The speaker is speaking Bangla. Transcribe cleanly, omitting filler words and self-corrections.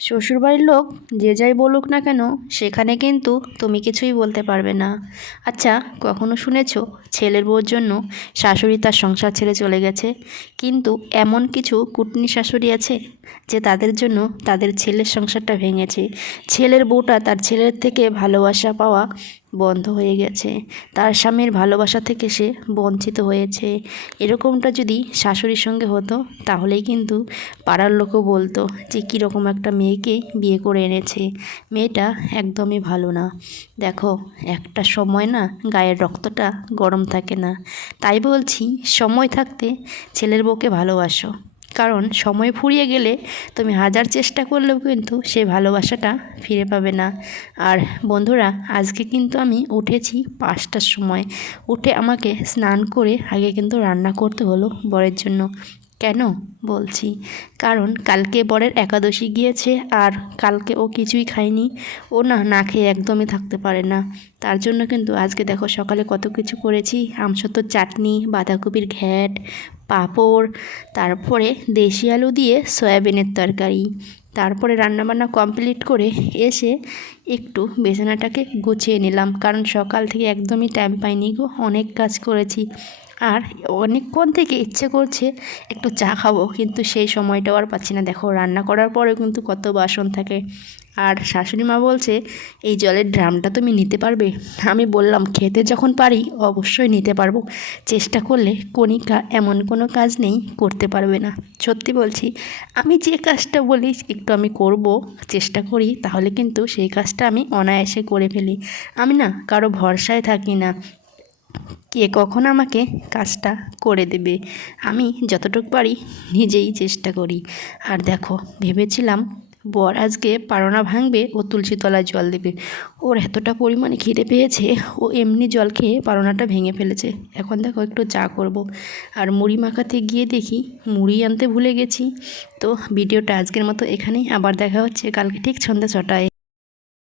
শ্বশুরবাড়ির লোক যে যাই বলুক না কেন সেখানে কিন্তু তুমি কিছুই বলতে পারবে না। আচ্ছা, কখনো শুনেছো ছেলের বউর জন্য শাশুড়ি তার সংসার ছেড়ে চলে গেছে? কিন্তু এমন কিছু কুটনি শাশুড়ি আছে যে তাদের জন্য তাদের ছেলের সংসারটা ভেঙেছে। ছেলের বউটা তার ছেলের থেকে ভালোবাসা পাওয়া বন্ধ হয়ে গেছে, তার স্বামীর ভালোবাসা থেকে সে বঞ্চিত হয়েছে। এরকমটা যদি শাশুড়ির সঙ্গে হতো তাহলেই কিন্তু পাড়ার লোকও বলতো যে কীরকম একটা মেয়েকে বিয়ে করে এনেছে, মেয়েটা একদমই ভালো না। দেখো, একটা সময় না গায়ের রক্তটা গরম থাকে না। তাই বলছি, সময় থাকতে ছেলের বউকে ভালোবাসো, কারণ সময় ফুরিয়ে গেলে তুমি হাজার চেষ্টা করলেও কিন্তু সেই ভালোবাসাটা ফিরে পাবে না। আর বন্ধুরা, আজকে কিন্তু আমি উঠেছি 5টার সময়। উঠে আমাকে স্নান করে আগে কিন্তু রান্না করতে হলো বরের জন্য। কেন বলছি, কারণ কালকে বরের একাদশী গিয়েছে আর কালকে ও কিছুই খায়নি। ও না খেয়ে একদমই থাকতে পারে না। তার জন্য কিন্তু আজকে দেখো সকালে কত কিছু করেছি। আমসত্ত্বর চাটনি, বাঁধাকপির ঘ্যাট, পাঁপড়, তারপরে দেশি আলু দিয়ে সয়াবিনের তরকারি। তারপরে রান্নাবান্না কমপ্লিট করে এসে একটু বিছানাটাকে গুছিয়ে নিলাম, কারণ সকাল থেকে একদমই টাইম পাইনি গো, অনেক কাজ করেছি। আর অনেকক্ষণ থেকে ইচ্ছে করছে একটু চা খাবো, কিন্তু সেই সময়টাও আর পাচ্ছি না। দেখো, রান্না করার পরেও কিন্তু কত বাসন থাকে। আর শাশুড়ি মা বলছে, এই জলের ড্রামটা তুমি নিতে পারবে? আমি বললাম, খেতে যখন পারি অবশ্যই নিতে পারবো, চেষ্টা করলে কণিকা এমন কোনো কাজ নেই করতে পারবে না। সত্যি বলছি, আমি যে কাজটা বলি একটু আমি করব, চেষ্টা করি, তাহলে কিন্তু সেই কাজটা আমি অনায়াসে করে ফেলি। আমি না কারো ভরসায় থাকি না কে কখন আমাকে কাজটা করে দেবে। আমি যতটুকু পারি নিজেই চেষ্টা করি। আর দেখো, ভেবেছিলাম বর আজকে পারনা ভাঙবে ও তুলসী তলায় জল দেবে। ওর এতটা পরিমাণে খিদে পেয়েছে, ও এমনি জল খেয়ে পারনাটা ভেঙে ফেলেছে। এখন দেখো একটু চা করব। আর মুড়ি মাখাতে গিয়ে দেখি মুড়ি আনতে ভুলে গেছি। তো ভিডিওটা আজকের মতো এখানেই, আবার দেখা হচ্ছে কালকে ঠিক সন্ধ্যা 6টায়।